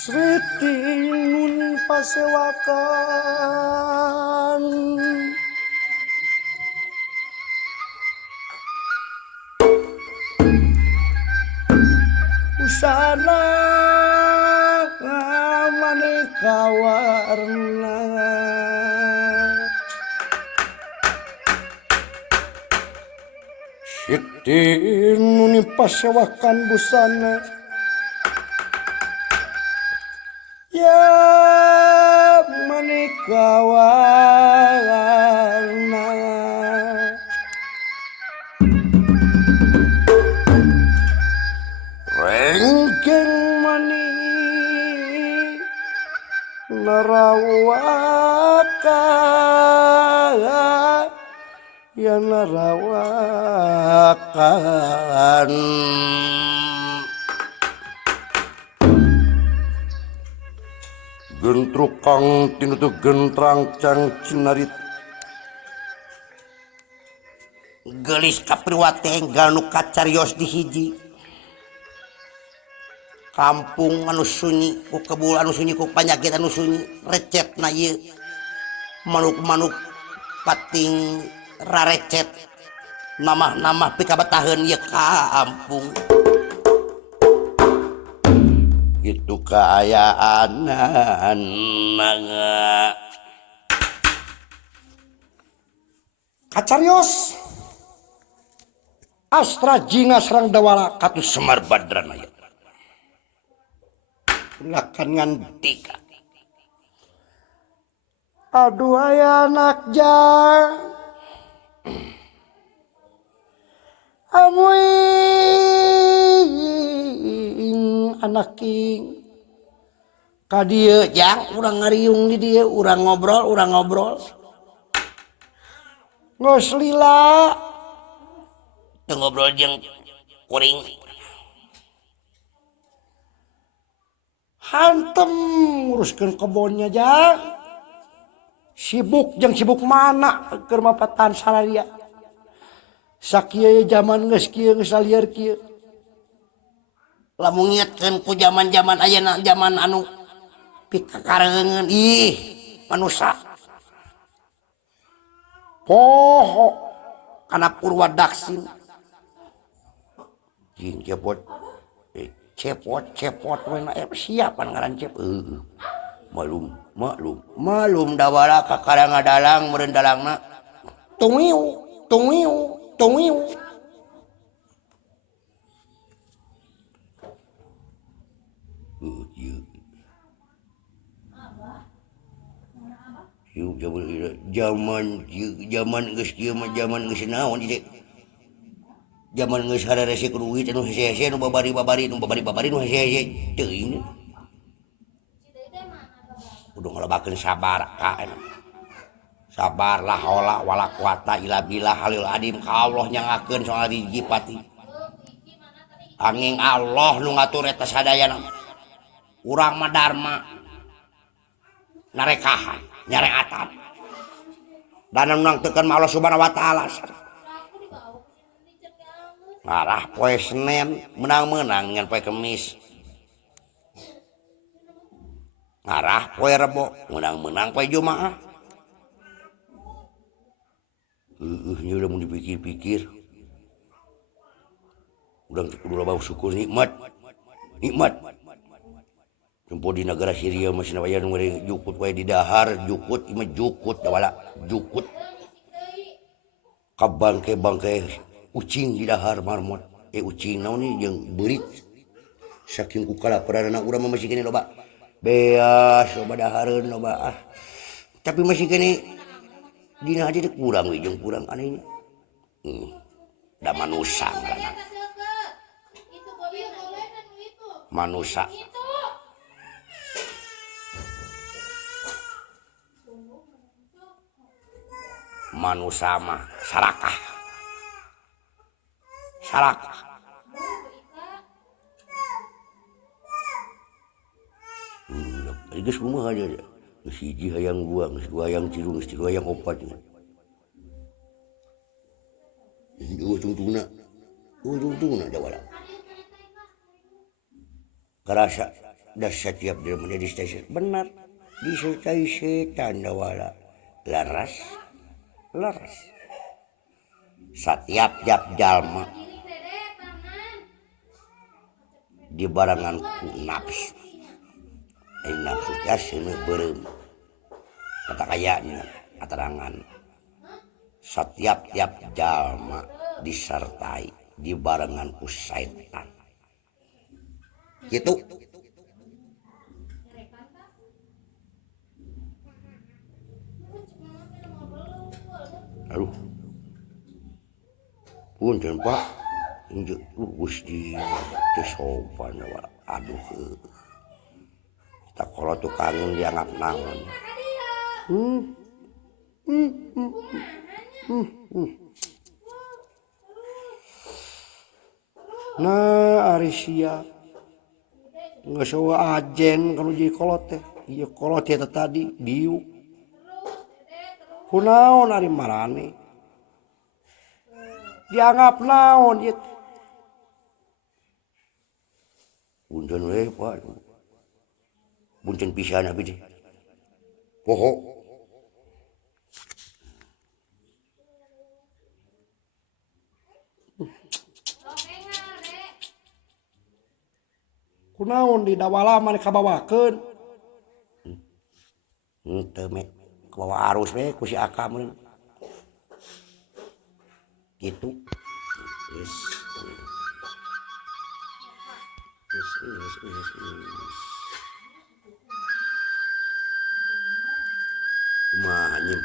Sriti nun pasewakan usana maneka warna Sriti nun pasewakan busana ya maneka warna rengkeng mani narawaka ya narawakan gentrukang tinutu gentrang cang cinarit gelis kapriwateng ganu kacarios di hiji kampung anu sunyi ku kebul anu sunyi ku panyakit anu sunyi recet na ieu manuk-manuk pating rarecet namah-namah pikabataheun ieu kampung itu kaayaan mangga kacarios astra jinga sareng dawala katus Semar Badran aya lakan ngandika aduh aya anak jang amuing anak king ka dieu jang urang ngariung di dieu urang ngobrol geus lila teu ngobrol jeung kuring hantem nguruskeun kebonnya jang sibuk jeung sibuk mana keur mapatan salaria sakieu zaman geus kieu geus lieur kieu lamun ngingetkeun ku zaman-zaman ayeuna zaman anu pikarengeun ih manusia poho kana Purwadaksin jing cepot we na siapan ngaran cep malum dawala kakarang dalang meureun dalangna tungiu zaman geus kieu mah zaman geus naon ieu zaman geus hararese duit anu hese-hese nu babari-babari nu hese-hese teuing kudu ngalobakeun sabar ka sabar la haula wala quwata illa billah halil adim ka Allah nyangakeun soal dijipati angin Allah nu ngatur eta sadayana urang mah dharma narekahan nyareatan dan nang teukeun Allah Subhanahu wa taala ngarah poe Senen menang-menang ngan poe Kemis ngarah poe Rebo menang-menang poe Jumaah nya udah mun dipikir-pikir udah kudu loba syukur nikmat tempo di negara Syria masih waya nu jukut wae di dahar jukut dawala jukut kabangke ucing di dahar marmot ucing naon ieu jeung beurit saking ku kalaparan urang masih kene loba beas loba dahareun loba tapi masih kene dina hadi teh kurang we jeung kurang aneh da manusia ngaranna manusia mah sarakah geus kumaha aja geus hiji hayang dua geus dua hayang tilu geus tilu hayang opat ujung-ujungna jawara karasa dan setiap dia menjadi stasiun benar disertai setandawala laras laras setiap tiap jalma di barangan ku nafsu nafsu teh seuneu beureum kata kayanya aterangan setiap tiap jalma disertai di barengan ku setan gitu. Aduh punten Pak injek Gusti teu sopan aduh tak kalau tuh kangen dianggap naon nah Arisia nggak sewa ajen kalau jadi kolot teh iya kolot ya tadi diuk kunaon ari marane dianggap naon ieu punten we Pak punten pisan abi teh poho kunaon di dawala mane kabawakeun henteu me kabawa arus we ku si Aka meureun gitu geus kumaha nyim